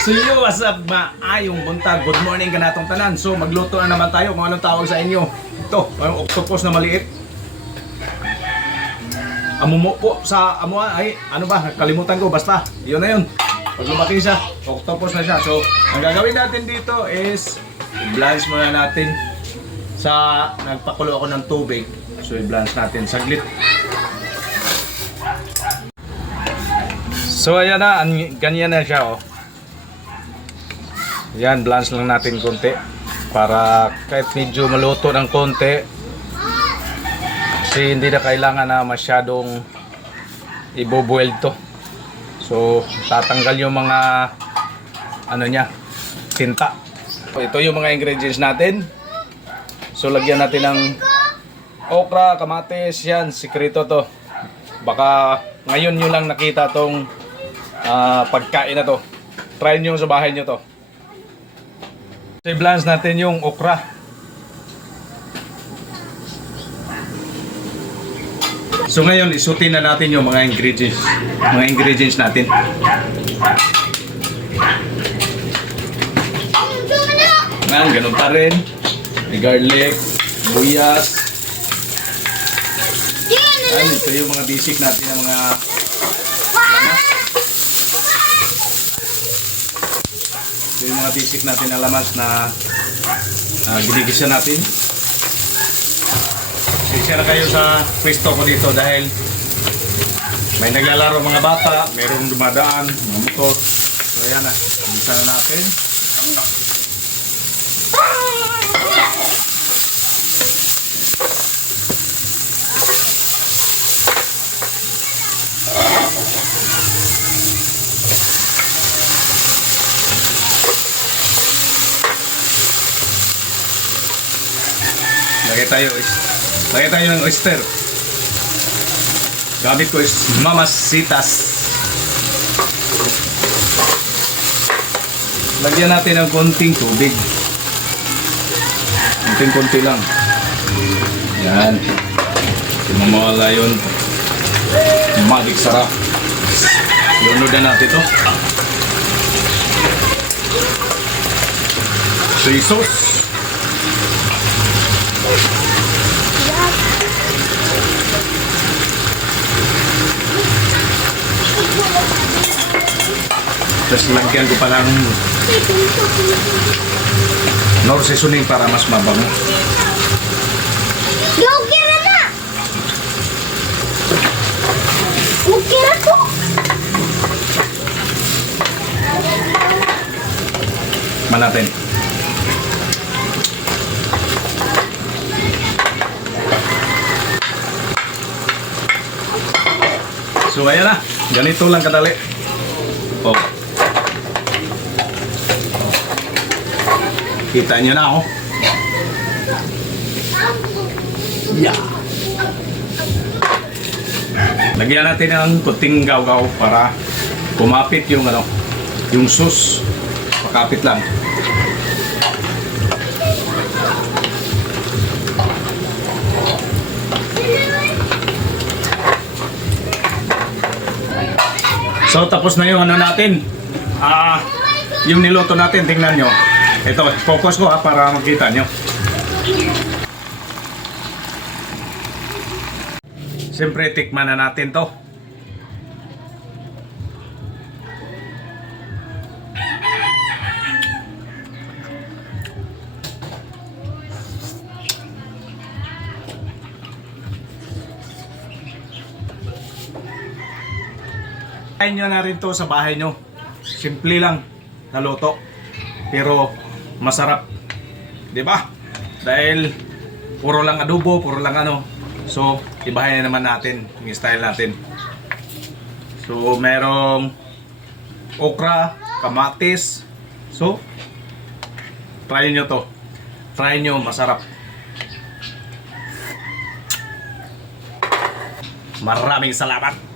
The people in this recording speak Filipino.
So yo, what's up maayong buntag. Good morning kanatong tanan. So magluto na naman tayo kung anong tawag sa inyo. Ito, yung octopus na maliit. Amumo po sa amuan ay ano ba? Kalimutan ko basta. Yun na yun. Pag lumaki siya, octopus na siya. So ang gagawin natin dito is i-blanch muna natin sa nagpakulo ako ng tubig. So i-blanch natin saglit. So ayan na, ganyan na siya oh. Yan, blanch lang natin konti para kahit medyo maluto ng konti kasi hindi na kailangan na masyadong ibo-boil to. So tatanggal yung mga ano niya, tinta. Ito yung mga ingredients natin. So lagyan natin ng okra, kamatis, yan, sikreto to. Baka ngayon nyo lang nakita tong pagkain na to. Try nyo sa bahay nyo to. So, i-blanch natin yung okra. So ngayon, isutin na natin yung mga ingredients. Mga ingredients natin. Ngayon, ganun pa rin. May garlic, buyas. Ayan, ito yung mga basic natin ng mga lamas. Ito yung mga basic natin na lamas na ginigisa natin. Sisya na kayo sa pwesto ko dito dahil may naglalaro mga bata, mayroong dumadaan, mga motor. So ayan na, gisa na natin. Lagay tayo ng oyster. Gamit ko is Mamasitas. Lagyan natin ng konting tubig. Konting-konti lang. Yan. Mamawala yun. Magic sarap. Lunod na natin ito. Soy sauce. Tapos lagyan ko pa lang nor seasoning para mas mabango. Okay na! Okay na to! Manatin. So ayan na, ganito lang kadali. Oh. Kita nyo na oh. Yeah. Lagyan natin ng kunting gaw-gaw para kumapit yung ano, yung sauce. Pakapit lang. So tapos na yung ano natin. Yung niluto natin, tingnan nyo. Ito, focus ko para makita nyo. Siyempre, tikman na natin to. Kain nyo na rin to sa bahay nyo. Simple lang na luto. Pero masarap. 'Di ba? Dahil puro lang adobo, puro lang ano. So, ibahin na naman natin yung style natin. So, merong okra, kamatis. So, try nyo to. Try nyo, masarap. Maraming salamat.